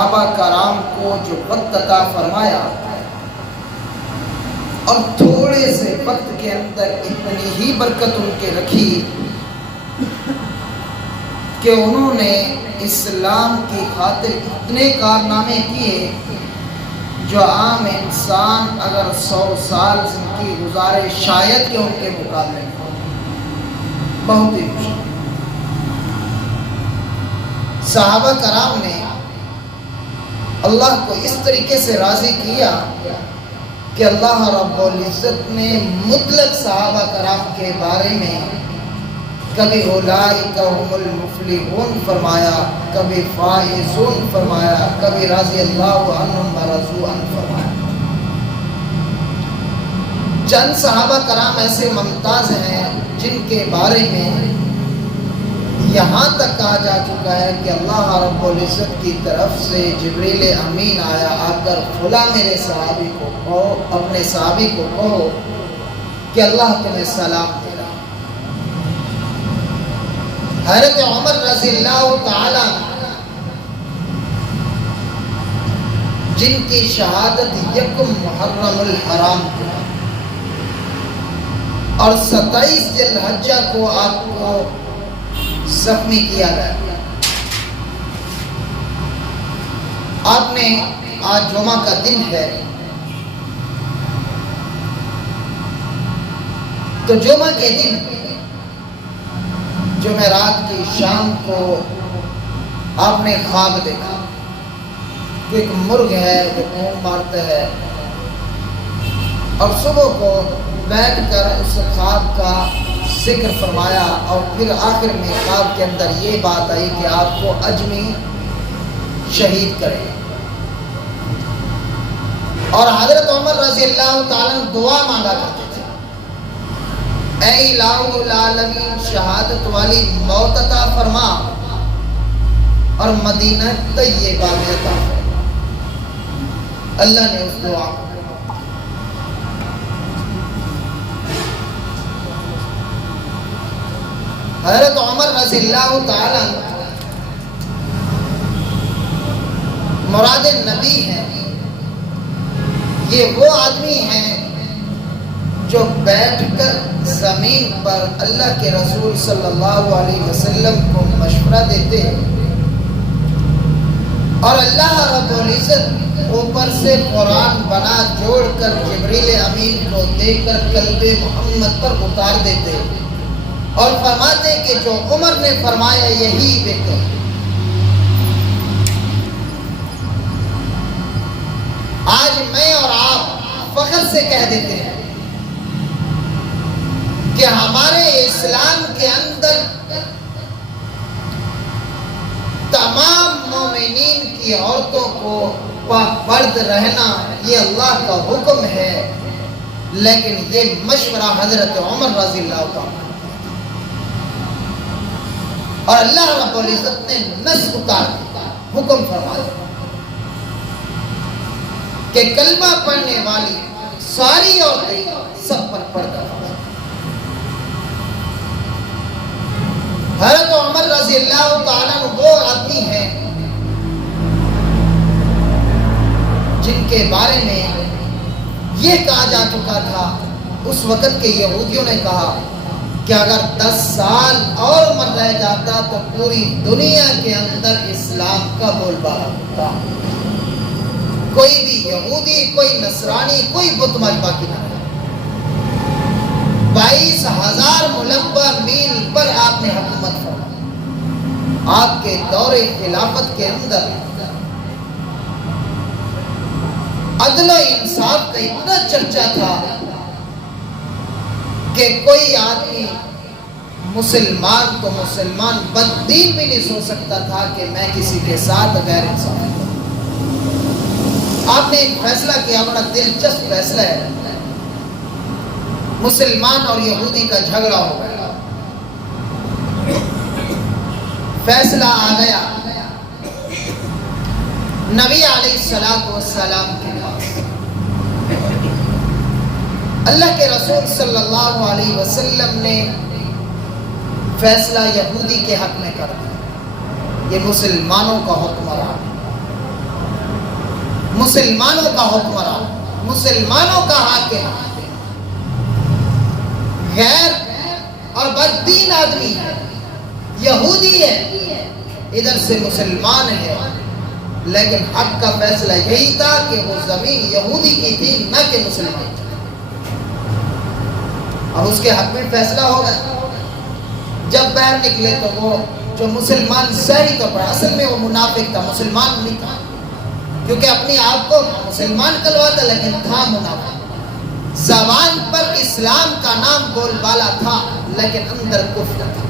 صحابہ کرام کو جو وقت عطا فرمایا اور تھوڑے سے وقت کے اندر اتنی ہی برکت ان کے رکھی کہ انہوں نے اسلام کی خاطر اتنے کارنامے کیے جو عام انسان اگر 100 سال زندگی گزارے شاید کہ ان کے مقابلے میں بہت ہی مشکل۔ صحابہ کرام نے اللہ کو اس طریقے سے راضی کیا کہ اللہ رب العزت نے مطلق صحابہ کرام کے بارے میں کبھی اولئک هم المفلحون فرمایا، کبھی فائزون فرمایا، کبھی رضی اللہ عنہم ورضوا عنہ فرمایا۔ چند صحابہ کرام ایسے ممتاز ہیں جن کے بارے میں یہاں تک کہا جا چکا ہے کہ اللہ رب العزت کی طرف سے جبریل امین آیا، آ کر فلاں میرے صحابی کو کہو، اپنے صحابی کو کہو کہ اللہ تمہیں سلام دے رہا۔ حضرت عمر رضی اللہ تعالی جن کی شہادت یکم محرم الحرام کو اور 27 ذی الحجہ کو آپ کو زخمی کیا گیا۔ آپ نے آج جمعہ کا دن ہے تو جمعہ کے دن جمعرات کی شام کو آپ نے خواب دیکھا کہ ایک مرغ ہے جو اونگ مارتا ہے، اور صبح کو بیٹھ کر اس خواب کا ذکر فرمایا، اور پھر آخر میں خواب کے اندر یہ بات آئی کہ آپ کو اجمی شہید کرے، اور حضرت عمر رضی اللہ تعالیٰ دعا مانگا کرتے تھے، اے الہ العالمین شہادت والی موت عطا فرما اور مدینہ طیبہ میں عطا فرما۔ اللہ نے اس دعا کو حضرت عمر رضی اللہ تعالیٰ مراد نبی ہیں، یہ وہ آدمی ہیں جو بیٹھ کر زمین پر اللہ کے رسول صلی اللہ علیہ وسلم کو مشورہ دیتے اور اللہ رب العزت اوپر سے قرآن بنا جوڑ کر جبریل امین کو دے کر قلب محمد پر اتار دیتے اور فرماتے کہ جو عمر نے فرمایا یہی بہتر۔ آج میں اور آپ فخر سے کہہ دیتے ہیں کہ ہمارے اسلام کے اندر تمام مومنین کی عورتوں کو پاکپرد رہنا یہ اللہ کا حکم ہے، لیکن یہ مشورہ حضرت عمر رضی اللہ تعالیٰ اور اللہ رب العزت نے نص اتار دیا، حکم فرما دیا کہ کلمہ پڑھنے والی ساری عورتیں سب پر پردہ۔ حضرت عمر رضی اللہ تعالیٰ وہ آدمی ہیں جن کے بارے میں یہ کہا جا چکا تھا، اس وقت کے یہودیوں نے کہا کہ اگر 10 سال اور عمر رہ جاتا تو پوری دنیا کے اندر اسلام کا بول بالا ہوتا، کوئی بھی یہودی، کوئی نصرانی، کوئی بت باقی نہ رہے۔ 22,000 مربع میل پر آپ نے حکومت فرمائی۔ آپ کے دور خلافت کے اندر عدل و انصاف کا اتنا چرچا تھا کہ کوئی آدمی مسلمان تو مسلمان بددین بھی نہیں سوچ سکتا تھا کہ میں کسی کے ساتھ غیر انصاف کروں۔ آپ نے ایک فیصلہ کیا، بڑا دلچسپ فیصلہ ہے، مسلمان اور یہودی کا جھگڑا ہو گیا، فیصلہ آ گیا نبی علیہ السلام کے پاس۔ اللہ کے رسول صلی اللہ علیہ وسلم نے فیصلہ یہودی کے حق میں کر دیا، یہ مسلمانوں کا حکمران ہے۔ مسلمانوں کا حکمران، مسلمانوں کا حاکم غیر اور بددین آدمی ہے، یہودی ہے، ادھر سے مسلمان ہے، لیکن حق کا فیصلہ یہی تھا کہ وہ زمین یہودی کی تھی نہ کہ مسلمان کی۔ اب اس کے حق میں فیصلہ ہوگا۔ جب باہر نکلے تو وہ جو مسلمان ظاہری طور پر، اصل میں وہ منافق تھا، مسلمان نہیں تھا، کیونکہ اپنی آپ کو مسلمان کہلواتا لیکن تھا منافق۔ زبان پر اسلام کا نام بول بالا تھا لیکن اندر کفر تھا،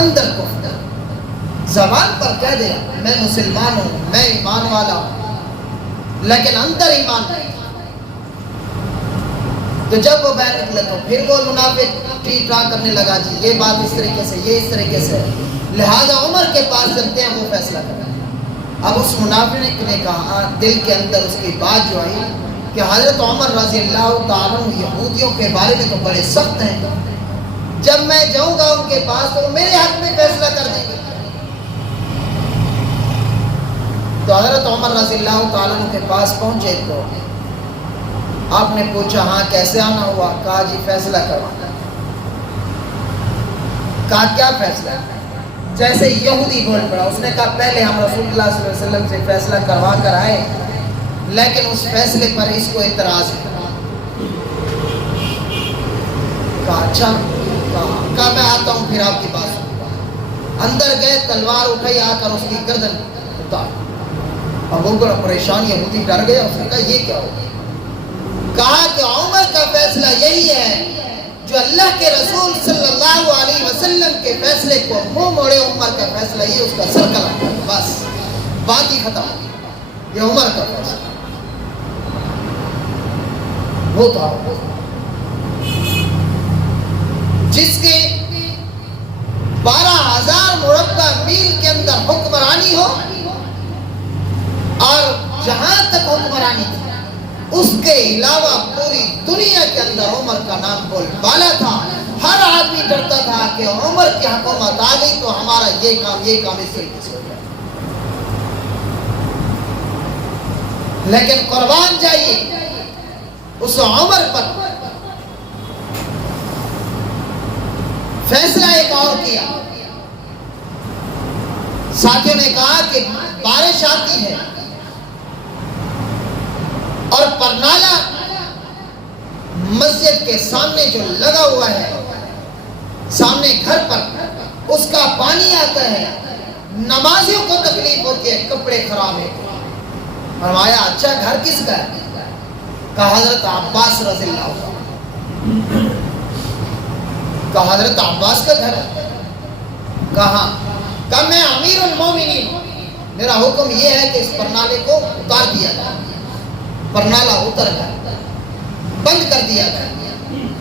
اندر کفر۔ زبان پر کہہ دیا میں مسلمان ہوں، میں ایمان والا ہوں، لیکن اندر ایمان نہیں تھا۔ تو جب وہ باہر نکلے تو پھر وہ منافق ٹھیک ٹھاک کرنے لگا، جی یہ بات اس طریقے سے، یہ اس طریقے سے، لہذا عمر کے پاس چلتے ہیں، وہ فیصلہ کریں۔ اب اس منافق نے کہا، دل کے اندر اس کی بات جو آئی کہ حضرت عمر رضی اللہ تعالیٰ عنہ یہودیوں کے بارے میں تو بڑے سخت ہیں، جب میں جاؤں گا ان کے پاس تو وہ میرے حق میں فیصلہ کر دیں گے۔ تو حضرت عمر رضی اللہ تعالیٰ عنہ کے پاس پہنچے تو آپ نے پوچھا ہاں کیسے آنا ہوا؟ کہا جی فیصلہ کروانا۔ کہا کیا فیصلہ؟ جیسے یہودی بول پڑا، اس نے کہا پہلے ہم رسول اللہ صلی اللہ علیہ وسلم سے فیصلہ کروا کر آئے، لیکن اس فیصلے پر اس کو اعتراض ہے۔ کہا اچھا، کہا میں آتا ہوں پھر آپ کی بات سنوں گا۔ اندر گئے، تلوار اٹھائی، آ کر اس کی گردن اتار۔ اب وہ بڑا پریشان یہودی ڈر گیا، اس نے کہا یہ کیا ہو؟ کہا کہ عمر کا فیصلہ یہی ہے جو اللہ کے رسول صلی اللہ علیہ وسلم کے فیصلے کو منہ موڑے، عمر کا فیصلہ یہ اس کا سر کلم ہے، بس بات ہی ختم ہو گئی۔ یہ عمر کا فیصلہ وہ تھا جس کے 12,000 مربع میل کے اندر حکمرانی ہو، اور جہاں تک حکمرانی تھی اس کے علاوہ پوری دنیا کے اندر عمر کا نام بول بالا تھا۔ ہر آدمی ڈرتا تھا کہ عمر کی حکومت آ گئی تو ہمارا یہ کام اس طریقے سے ہو جائے۔ لیکن قربان جائیے اس عمر پر فیصلہ ایک اور کیا۔ ساتھیوں نے کہا کہ بارش آتی ہے اور پرنالہ مسجد کے سامنے جو لگا ہوا ہے، سامنے گھر پر، اس کا پانی آتا ہے، نمازیوں کو تکلیف ہوتی ہے، کپڑے خراب ہیں۔ فرمایا اچھا گھر کس کا ہے؟ کہا حضرت عباس رضی اللہ عنہ۔ کہا حضرت عباس کا گھر ہے؟ کہا میں امیر المومنین، میرا حکم یہ ہے کہ اس پرنالے کو اتار دیا جائے۔ پرنالہ اتر گیا، بند کر دیا گیا۔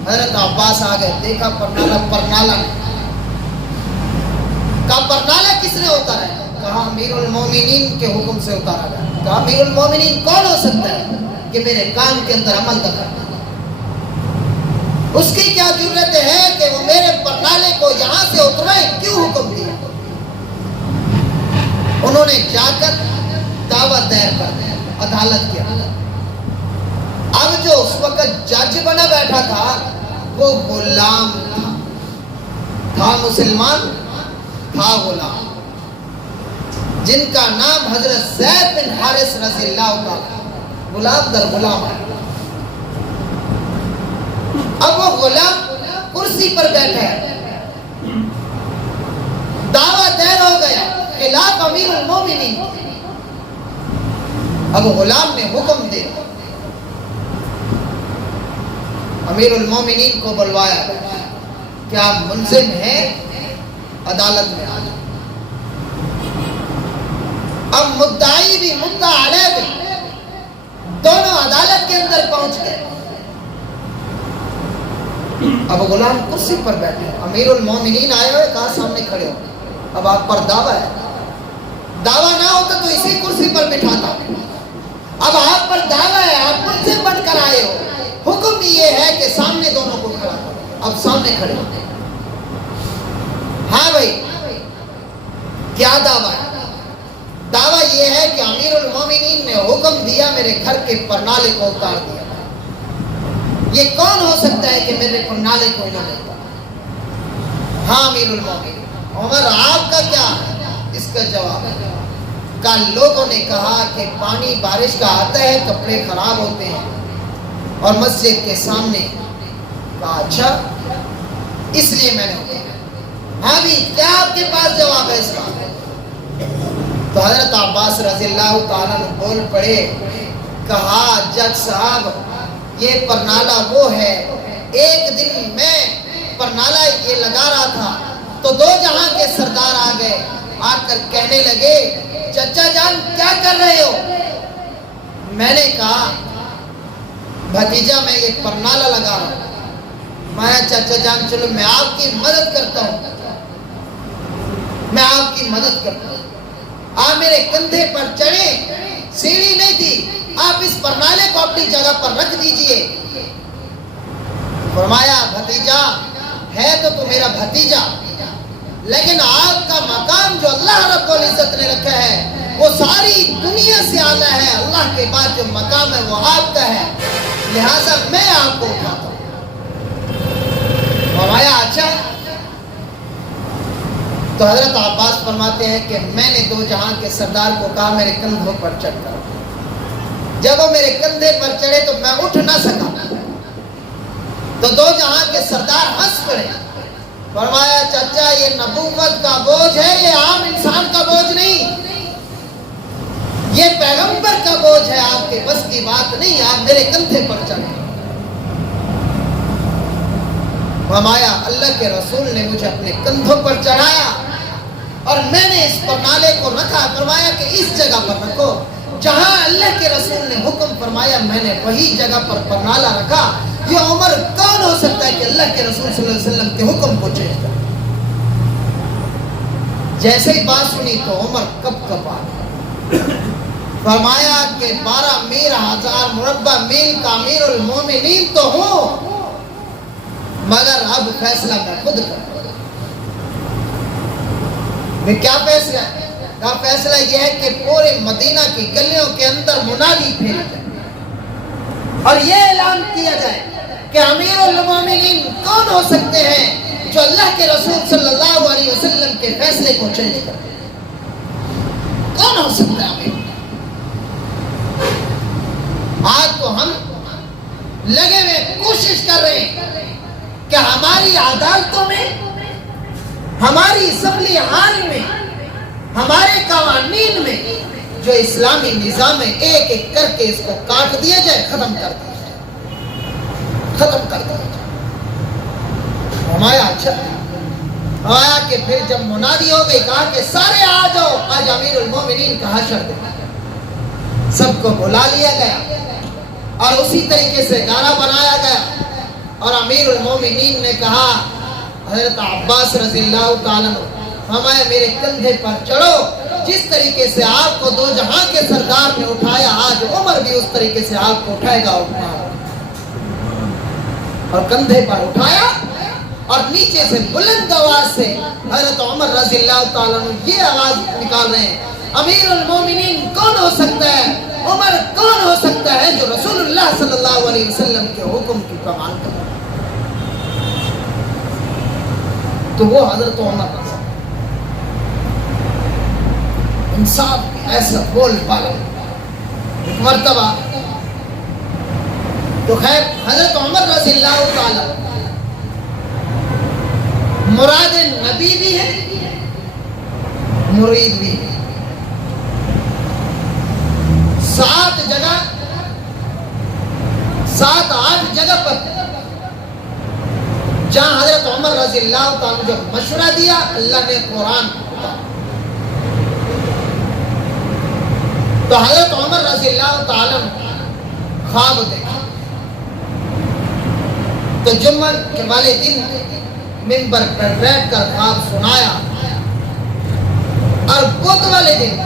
حضرت عباس آ گئے، دیکھا پرنالہ کہا پرنالہ کس نے اتارا ہے؟ کہا امیر المومنین کے حکم سے اتارا گیا۔ کہا امیر المومنین کون ہو سکتا ہے کہ میرے کام کے اندر عمل کرتا ہے؟ اس کی کیا ضرورت ہے کہ وہ میرے پرنالے کو یہاں سے اترائے؟ کیوں حکم دیا؟ انہوں نے جا کر دعوت دائر کر دیا، عدالت کیا۔ اب جو اس وقت جج بنا بیٹھا تھا وہ غلام تھا مسلمان تھا غلام، جن کا نام حضرت زید بن حارث رضی اللہ کا، غلام در غلام ہے۔ اب وہ غلام کرسی پر بیٹھا ہے، دعوت دیر ہو گیا خلاف امیر المومنین۔ اب غلام نے حکم دیا، امیر المومنین کو بلوایا کہ آپ ملزم ہیں، عدالت میں آ جائیں۔ اب مدعی بھی مدعا علیہ بھی دونوں عدالت کے اندر پہنچ گئے۔ اب غلام کرسی پر بیٹھے، امیر المومنین آئے ہوئے، کہا سامنے کھڑے ہو، اب آپ پر دعویٰ ہے، دعویٰ نہ ہوتا تو اسی کرسی پر بٹھاتا، اب آپ پر دعویٰ ہے، آپ ملزم بن کر آئے ہو، حکم یہ ہے کہ سامنے دونوں کو کھڑا کرو۔ اب سامنے کھڑے ہوتے، ہاں بھائی کیا دعویٰ ہے؟ دعویٰ یہ ہے کہ امیر المومنین نے حکم دیا, میرے گھر کے پرنالے کو اتار دیا. یہ کون ہو سکتا ہے کہ میرے پرنالے کو انہوں نے اتارا؟ ہاں امیر المومنین, عمر آپ کا کیا ہے؟ اس کا جواب ہے کل لوگوں نے کہا کہ پانی بارش کا آتا ہے, کپڑے خراب ہوتے ہیں, اور مسجد کے سامنے. کہا اچھا, اس لیے میں نے. ہاں بھی کیا آپ کے پاس جواب ہے اس کا؟ تو حضرت عباس رضی اللہ تعالیٰ نے بول پڑے, کہا جج صاحب یہ پرنالہ وہ ہے, ایک دن میں پرنالہ یہ لگا رہا تھا تو دو جہاں کے سردار آ گئے, آ کر کہنے لگے چچا جان کیا کر رہے ہو؟ میں نے کہا بھتیجا میں یہ پرنالہ لگا رہا ہوں. میں چچا جان چلو میں آپ کی مدد کرتا ہوں, میں آپ کی مدد کرتا ہوں, آپ میرے کندھے پر چڑھے, سیڑھی نہیں تھی, آپ اس پرنالے کو اپنی جگہ پر رکھ دیجئے. فرمایا بھتیجا ہے تو میرا بھتیجا, لیکن آپ کا مقام جو اللہ رب العزت نے رکھا ہے وہ ساری دنیا سے اعلیٰ ہے. اللہ کے بعد جو مقام ہے وہ آپ کا ہے, لہٰذا میں آپ کو اٹھاتا ہوں. فرمایا اچھا. تو حضرت عباس فرماتے ہیں کہ میں نے دو جہاں کے سردار کو کہا میرے کندھوں پر چڑھ کر. جب وہ میرے کندھے پر چڑھے تو میں اٹھ نہ سکا, تو دو جہاں کے سردار ہنس پڑے. فرمایا چچا یہ نبوت کا بوجھ ہے, یہ عام انسان کا بوجھ نہیں, یہ پیغمبر کا بوجھ ہے, آپ کے بس کی بات نہیں, آپ میرے کندھے پر چڑھے. فرمایا اللہ کے رسول نے مجھے اپنے کندھوں پر چڑھایا اور میں نے اس پرنالے کو رکھا. فرمایا کہ اس جگہ پر رکھو جہاں اللہ کے رسول نے حکم فرمایا, میں نے وہی جگہ پر پرنالہ رکھا. یہ عمر کون ہو سکتا ہے کہ اللہ کے رسول صلی اللہ علیہ وسلم کے حکم کو چینج کرے؟ جیسے ہی بات سنی تو عمر کپ کپ آ گیا. فرمایا کہ 12 میل 1000 مربع میل کا امیر المومنین تو ہوں, مگر اب فیصلہ میں خود کروں. میں کیا فیصلہ ہے؟ کا فیصلہ یہ ہے کہ پورے مدینہ کی گلیوں کے اندر منادی پھیل جائے اور یہ اعلان کیا جائے کہ امیر المومنین کون ہو سکتے ہیں جو اللہ کے رسول صلی اللہ علیہ وسلم کے فیصلے کو چینج کرے؟ کون ہو سکتا ہے امیر؟ آج تو ہم لگے ہوئے کوشش کر رہے ہیں کہ ہماری عدالتوں میں, ہماری اسمبلی ہال میں, ہمارے قوانین میں جو اسلامی نظام ہے ایک ایک کر کے اس کو کاٹ دیا جائے, ختم کر دیا جائے, ختم کر دیا جائے. ہمارا اچھا آیا کہ پھر جب منادی ہو گئی, کہا کہ سارے آ جاؤ, آج امیر المومنین کا حشر دے. سب کو بلا لیا گیا اور اسی طریقے سے گانا بنایا گیا, اور امیر المومنین نے کہا حضرت عباس رضی اللہ تعالیٰ فرمایا میرے کندھے پر چڑھو, جس طریقے سے آپ کو دو جہاں کے سردار نے اٹھایا, آج عمر بھی اس طریقے سے آپ کو اٹھائے گا. اور کندھے پر اٹھایا اور نیچے سے بلند آواز سے حضرت عمر رضی اللہ تعالیٰ یہ آواز نکال رہے ہیں, امیر المومنین کون ہو سکتا ہے, عمر کون ہو سکتا ہے جو رسول اللہ صلی اللہ علیہ وسلم کے حکم کی پامان کرے؟ تو وہ حضرت عمر انصاف ایسا بول پالا. ایک مرتبہ تو خیر حضرت عمر رضی اللہ تعالی مراد نبی بھی ہے, مرید بھی ہے. 7 جگہ 7-8 جگہ پر جہاں حضرت عمر رضی اللہ تعالی جو مشورہ دیا, اللہ نے قرآن تو حضرت عمر رضی اللہ تعالی خواب دیکھا. تو جمعہ کے والے دن منبر پر بیٹھ کر خواب سنایا, اور بدھ والے دن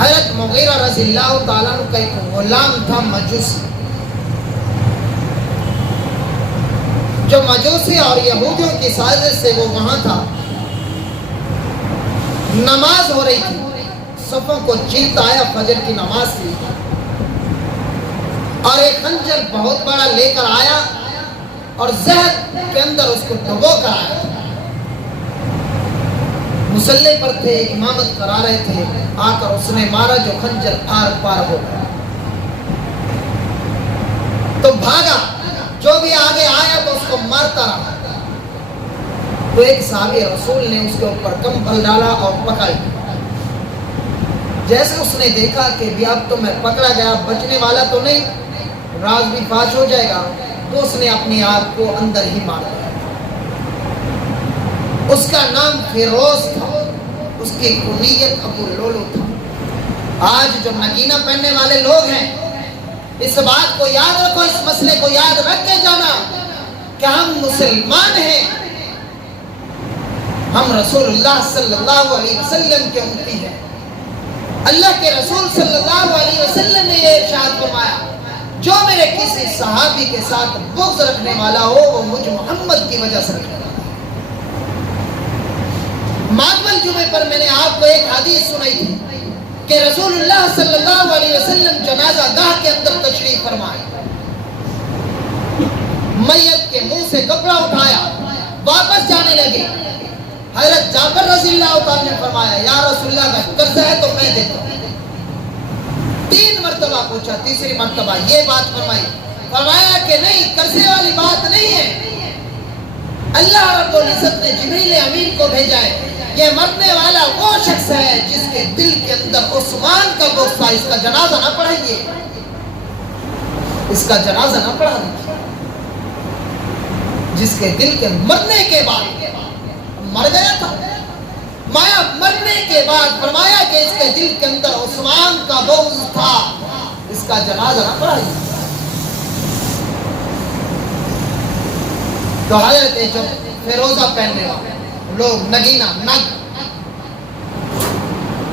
حضرت مغیرہ رضی اللہ تعالیٰ کا ایک غلام تھا مجوسی, جو مجوسی اور یہودیوں کی سازش سے وہ وہاں تھا. نماز ہو رہی تھی, صفوں کو چیرتا آیا فجر کی نماز لی اور ایک خنجر بہت بڑا لے کر آیا اور زہر کے اندر اس کو ڈبو کر آیا. مصلی پر تھے, امامت کرا رہے تھے, آ کر اس نے مارا جو خنجر آر پار ہو گیا. تو بھاگا, جو بھی آگے آیا تو اس کو مارتا رہا. تو ایک صحابی رسول نے اس کے اوپر کمبل ڈالا اور پکڑ لیا. جیسے اس نے دیکھا کہ بھی اب تو میں پکڑا گیا, بچنے والا تو نہیں, راز بھی فاش ہو جائے گا, تو اس نے اپنی آنکھ کو اندر ہی مار دیا. اس کا نام فیروز تھا, اس کی کنیت ابو لولو تھا. آج جو نگینہ پہننے والے لوگ ہیں, اس بات کو یاد رکھو, اس مسئلے کو یاد رکھ کے جانا کہ ہم مسلمان ہیں, ہم رسول اللہ صلی اللہ علیہ وسلم کے امتی ہیں. اللہ کے رسول صلی اللہ علیہ وسلم نے یہ ارشاد فرمایا, جو میرے کسی صحابی کے ساتھ بغض رکھنے والا ہو وہ مجھ محمد کی وجہ سے رکھنے والا. ماضی جمعے پر میں نے آپ کو ایک حدیث سنائی تھی کہ رسول اللہ صلی اللہ علیہ وسلم جنازہ گاہ کے اندر تشریف فرمائے, میت کے منہ سے کپڑا اٹھایا, واپس جانے لگے. حضرت جابر رضی اللہ تعالیٰ نے فرمایا, یا رسول اللہ کا قرضہ ہے تو میں دیتا ہوں. 3 مرتبہ پوچھا, تیسری مرتبہ یہ بات فرمائی, فرمایا کہ نہیں, قرضے والی بات نہیں ہے. اللہ رب العزت نے جبریل امین کو بھیجا ہے, یہ مرنے والا وہ شخص ہے جس کے دل کے اندر عثمان کا بغض تھا, اس کا جنازہ نہ پڑھائیے, اس کا جنازہ نہ پڑھائیے. جس کے دل کے مرنے کے بعد, مر گیا تھا, مایا مرنے کے بعد فرمایا کہ اس کے دل کے اندر عثمان کا بغض تھا, اس کا جنازہ نہ پڑھائیے. تو حضرت جو فیروزہ پہننے والے لوگ, نگینہ نگ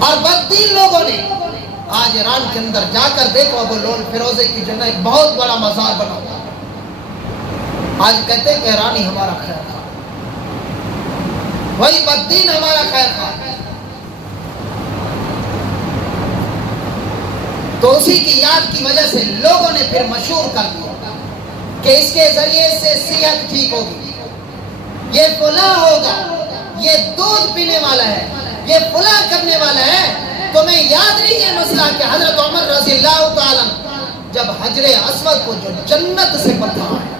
اور بددین لوگوں نے آج ایران کے اندر جا کر دیکھو, ابو لول فیروزے کی جو ایک بہت بڑا مزار بنا ہوا. آج کہتے ہیں کہ ایرانی ہمارا خیر تھا, وہی بددین ہمارا خیر تھا. تو اسی کی یاد کی وجہ سے لوگوں نے پھر مشہور کر دیا کہ اس کے ذریعے سے صحت ٹھیک ہوگی, یہ فلاں ہوگا, یہ دودھ پینے والا ہے, یہ فلاں کرنے والا ہے. تمہیں یاد نہیں ہے مسئلہ کہ حضرت عمر رضی اللہ تعالیٰ جب حجر اسود کو جو جنت سے پتھر آیا,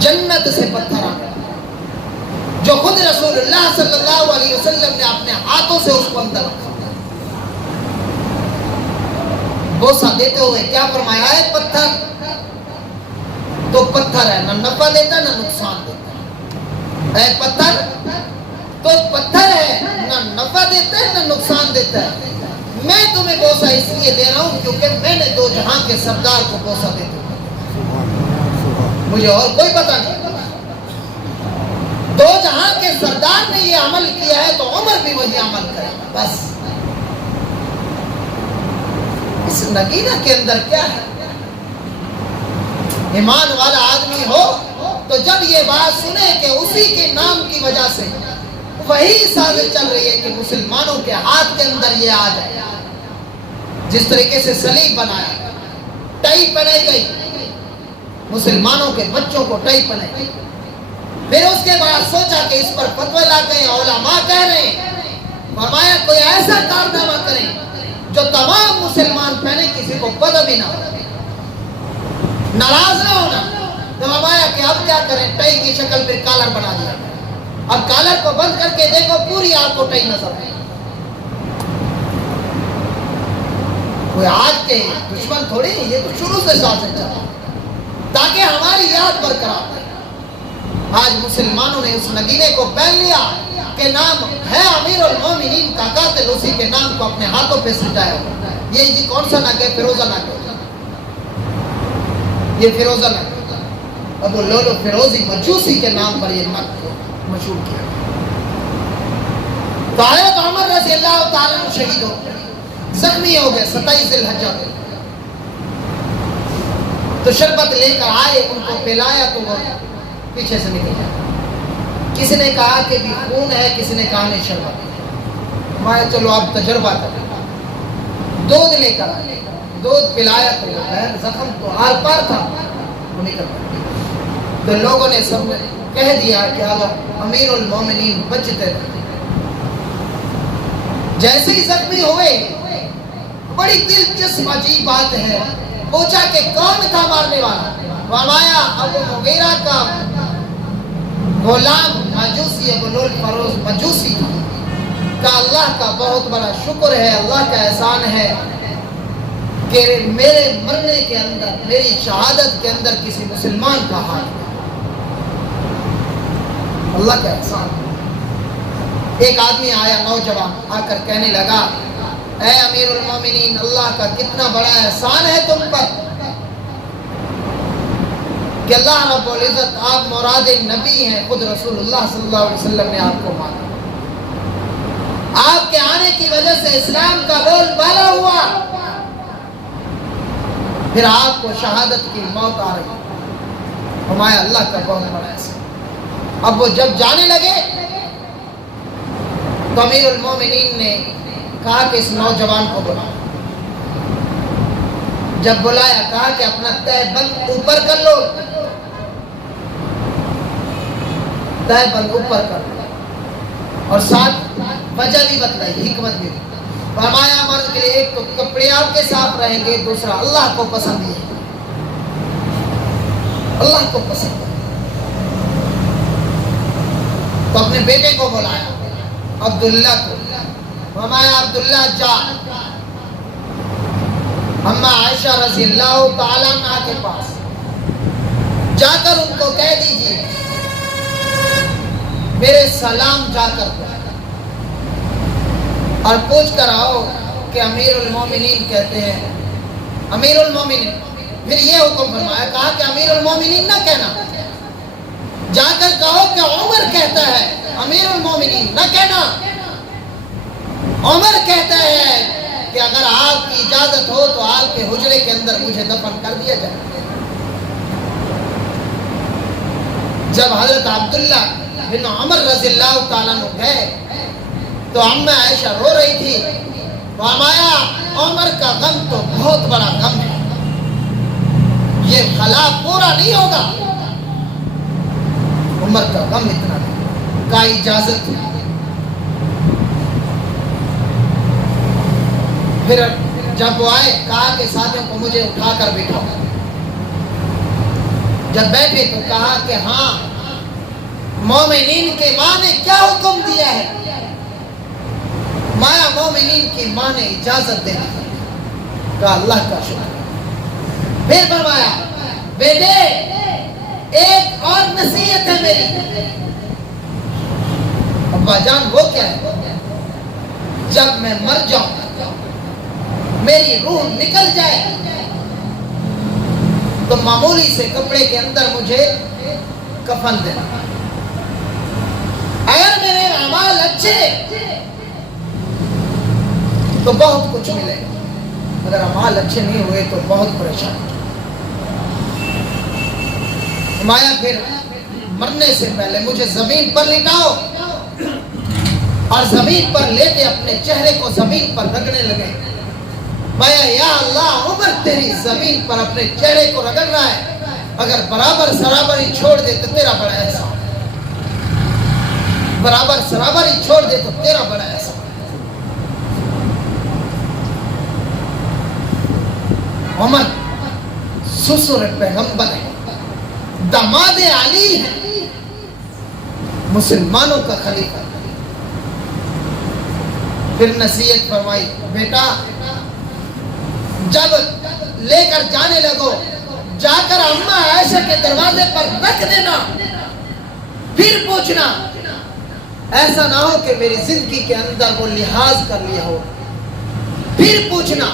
جنت سے پتھر آیا, جو خود رسول اللہ صلی اللہ علیہ وسلم نے اپنے ہاتھوں سے اس کو اندر رکھا, بوسہ دیتے ہوئے کیا فرمایا ہے, پتھر تو پتھر ہے, نہ نفع دیتا نہ نقصان دیتا. اے پتھر تو پتھر ہے, نہ نفع دیتا ہے نہ نقصان دیتا ہے. میں تمہیں بوسہ اس لیے دے رہا ہوں کیونکہ میں نے 2 جہاں کے سردار کو بوسہ دے دیا, مجھے اور کوئی پتہ نہیں. 2 جہاں کے سردار نے یہ عمل کیا ہے تو عمر بھی وہی عمل کرے. بس اس نگینہ کے اندر کیا ہے, ایمان والا آدمی ہو تو جب یہ بات سنے کہ اسی کے نام کی وجہ سے وہی سازش چل رہی ہے کہ مسلمانوں کے ہاتھ کے اندر یہ آ جائے. جس طریقے سے صلیب بنایا, ٹائی پہنائی گئی, مسلمانوں کے بچوں کو ٹائی پہنائی گئی. پھر اس کے بعد سوچا کہ اس پر فتوی لا گئے, علماء کہہ رہے ہیں, فرمایا کوئی ایسا کارنامہ کریں جو تمام مسلمان پہنے, کسی کو پتہ بھی نہ ہو, ناراض نہ ہونا. تو فرمایا کہ اب کیا کریں, ٹائی کی شکل پھر کالر بنا دیا. اب کالر کو بند کر کے دیکھو, پوری آپ کو ٹائی نظر آئے. کوئی آج کے دشمن تھوڑی, یہ تو شروع سے سازش چلا تاکہ ہماری یاد برقرار رہے. آج مسلمانوں نے اس نگینے کو پہن لیا کہ نام ہے امیر المومنین کا قاتل, اسی کے نام کو اپنے ہاتھوں پہ سجایا ہوا. یہ جی کون سا نگ ہے, فیروزہ نگ ہے, یہ فیروزہ نگ. ابو لولو فیروزی مجوسی کے نام پر یہ نگ کو مشہور کیا. تو حضرت عمر رضی اللہ تعالیٰ عنہ شہید ہو گئے, زخمی ہو گئے 27 ذی الحجہ میں. تو شربت لے کر آئے, ان کو پلایا تو وہ پیچھے سے نکل جائے. کسی نے کہا کہ بھی خون ہے, کسی نے کہا نہیں شربت ہے. میں چلو آپ تجربہ کریں. دودھ لے کر آئے، دودھ پلایا تو زخم تو آر پار تھا، وہ نکل گیا۔ تو لوگوں نے سب کہہ دیا کہ اب امیر المومنین بچتے رہے۔ جیسے ہی زخمی ہوئے، بڑی دلچسپ عجیب بات ہے، پوچھا کہ کون تھا مارنے والا؟ فرمایا ابو مغیرہ کا غلام مجوسی، ابو الفروز مجوسی تھا۔ کہ اللہ کا بہت بڑا شکر ہے، اللہ کا احسان ہے کہ میرے مرنے کے اندر، میری شہادت کے اندر کسی مسلمان کا ہاتھ، اللہ کا احسان۔ ایک آدمی آیا، نوجوان آ کر کہنے لگا اے امیر المومنین، اللہ کا کتنا بڑا احسان ہے تم پر کہ اللہ رب العزت، آپ مراد نبی ہیں، خود رسول اللہ صلی اللہ علیہ وسلم نے آپ کو مانا، آپ کے آنے کی وجہ سے اسلام کا بول بالا ہوا، پھر آپ کو شہادت کی موت آ رہی۔ ہمارا اللہ کا بہت بڑا احسان۔ اب وہ جب جانے لگے تو امیر المومنین نے کہا کہ اس نوجوان کو بلاؤ۔ جب بلایا، کہا کہ اپنا تہ بند اوپر کر لو، تہ بند اوپر کر لو، اور ساتھ وجہ بھی بتلائی، حکمت بھی۔ فرمایا مرد کے لیے ایک تو کپڑے آپ کے صاف رہیں گے، دوسرا اللہ کو پسند ہے، اللہ کو پسند ہے۔ تو اپنے بیٹے کو بلایا، عبداللہ کو۔ فرمایا عبداللہ جا اما عائشہ رضی اللہ تعالیٰ عنہ کے پاس جا کر ان کو کہہ دیجیے میرے سلام جا کر دو، اور پوچھ کر آؤ کہ امیر المومنین کہتے ہیں، امیر المومنین۔ پھر یہ حکم فرمایا، کہا کہ امیر المومنین نہ کہنا، جا کر کہو کہ عمر کہتا ہے، امیر المومنین نہ کہنا، عمر کہتا ہے کہ اگر آپ کی اجازت ہو تو آپ کے حجرے کے اندر مجھے دفن کر دیا جائے۔ جب حضرت عبداللہ بن عمر رضی اللہ تعالیٰ عنہ گئے تو امّ عائشہ رو رہی تھی۔ فرمایا عمر کا غم تو بہت بڑا غم ہے، یہ خلا پورا نہیں ہوگا، عمر کا غم اتنا نہیں، کا اجازت تھی۔ پھر جب وہ آئے، کہا کہ ساتھیوں کو مجھے اٹھا کر بٹھاؤ۔ جب بیٹھے تو کہا کہ ہاں، مومنین کے ماں نے کیا حکم دیا ہے؟ مایا مومنین کی ماں نے اجازت دے دی۔ کہا اللہ کا شکر۔ پھر فرمایا بیٹے ایک اور نصیحت ہے میری۔ ابا جان وہ کیا ہے؟ جب میں مر جاؤں، میری روح نکل جائے تو معمولی سے کپڑے کے اندر مجھے کفن دینا۔ اگر میرے اعمال اچھے تو بہت کچھ ملے گا، اگر اعمال اچھے نہیں ہوئے تو بہت پریشان۔ مایا پھر مرنے سے پہلے مجھے زمین پر لٹاؤ، اور زمین پر لیٹے اپنے چہرے کو زمین پر رگڑنے لگے۔ مایا یا اللہ، عمر تیری زمین پر اپنے چہرے کو رگڑ رہا ہے، اگر برابر سرابر ہی چھوڑ دے تو تیرا بڑا احسان، برابر سرابر ہی چھوڑ دے تو تیرا بڑا احسان۔ عمر سسر پیغمبر ہے، داماد علی ہے، مسلمانوں کا خلیفہ۔ پھر نصیحت فرمائی، بیٹا جب لے کر جانے لگو، جا کر امّ عائشہ کے دروازے پر رکھ دینا، پھر پوچھنا، ایسا نہ ہو کہ میری زندگی کے اندر وہ لحاظ کر لیا ہو، پھر پوچھنا۔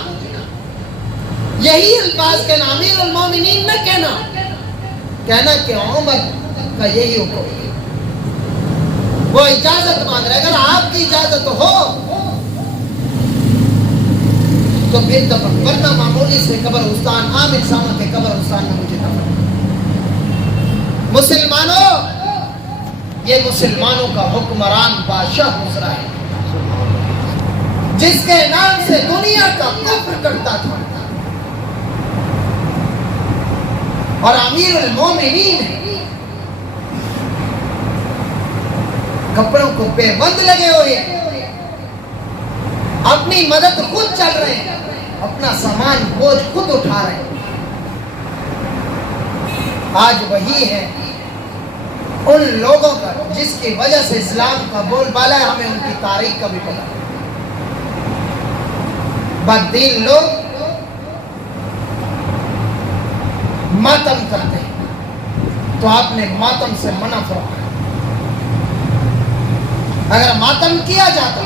یہی الفاظ کہنا، امیر المومنین نہ کہنا، کہنا کہ عمر کا یہی حکم ہے، وہ اجازت مانگ رہے، اگر آپ کی اجازت ہو تو پھر دفن، ورنہ معمولی سے قبرستان، عام انسانوں کے قبرستان میں مجھے دفن۔ مسلمانوں، یہ مسلمانوں کا حکمران بادشاہ گزرا ہے، جس کے نام سے دنیا کا کفر کرتا تھا اور امیر المومنین ہے، کپڑوں کو پہ بند لگے ہوئے ہیں، اپنی مدد خود چل رہے ہیں، اپنا سامان بوجھ خود اٹھا رہے ہیں۔ آج وہی ہے ان لوگوں کا جس کی وجہ سے اسلام کا بول بالا ہے، ہمیں ان کی تاریخ کا بھی پتا ہے۔ بددین لوگ ماتم کرتے ہیں تو آپ نے ماتم سے منع فرمایا۔ اگر ماتم کیا جاتا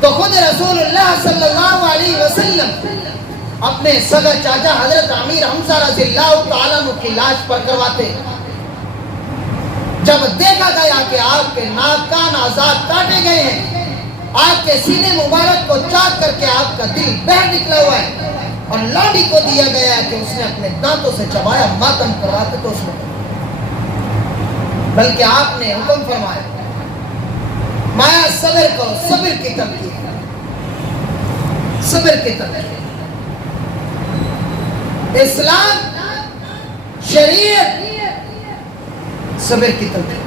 تو خود رسول اللہ صلی اللہ علیہ وسلم اپنے سگا چاچا حضرت امیر حمزہ رضی اللہ تعالیٰ عنہ کی لاش پر کرواتے۔ جب دیکھا گیا کہ آپ کے ناک کان آزاد کاٹے گئے ہیں، آپ کے سینے مبارک کو چاک کر کے آپ کا دل باہر نکلا ہوا ہے اور لاڈی کو دیا گیا ہے کہ اس نے اپنے دانتوں سے چبایا، ماتم کرواتے تو اس نے، بلکہ آپ نے حکم فرمایا مایا صبر کرو، صبر کی تلقین، صبر کی تلقین۔ اسلام شریعت صبر کی تلقین،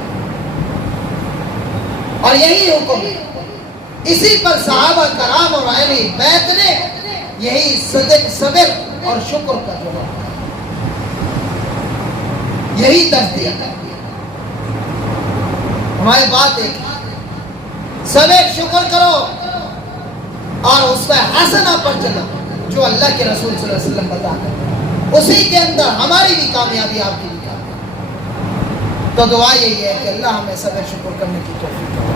اور یہی حکم ہے، اسی پر صحابہ کرام اور اہل بیت نے یہی صبر اور شکر کا جواب، یہی درس دیا۔ ہماری بات ایک صبر شکر کرو اور اس پہ حسنہ پر چلو جو اللہ کے رسول صلی اللہ علیہ وسلم بتاتے ہیں، اسی کے اندر ہماری بھی کامیابی، آپ کی بھی کامیابی۔ تو دعا یہی ہے کہ اللہ ہمیں صبر شکر کرنے کی توفیق دے۔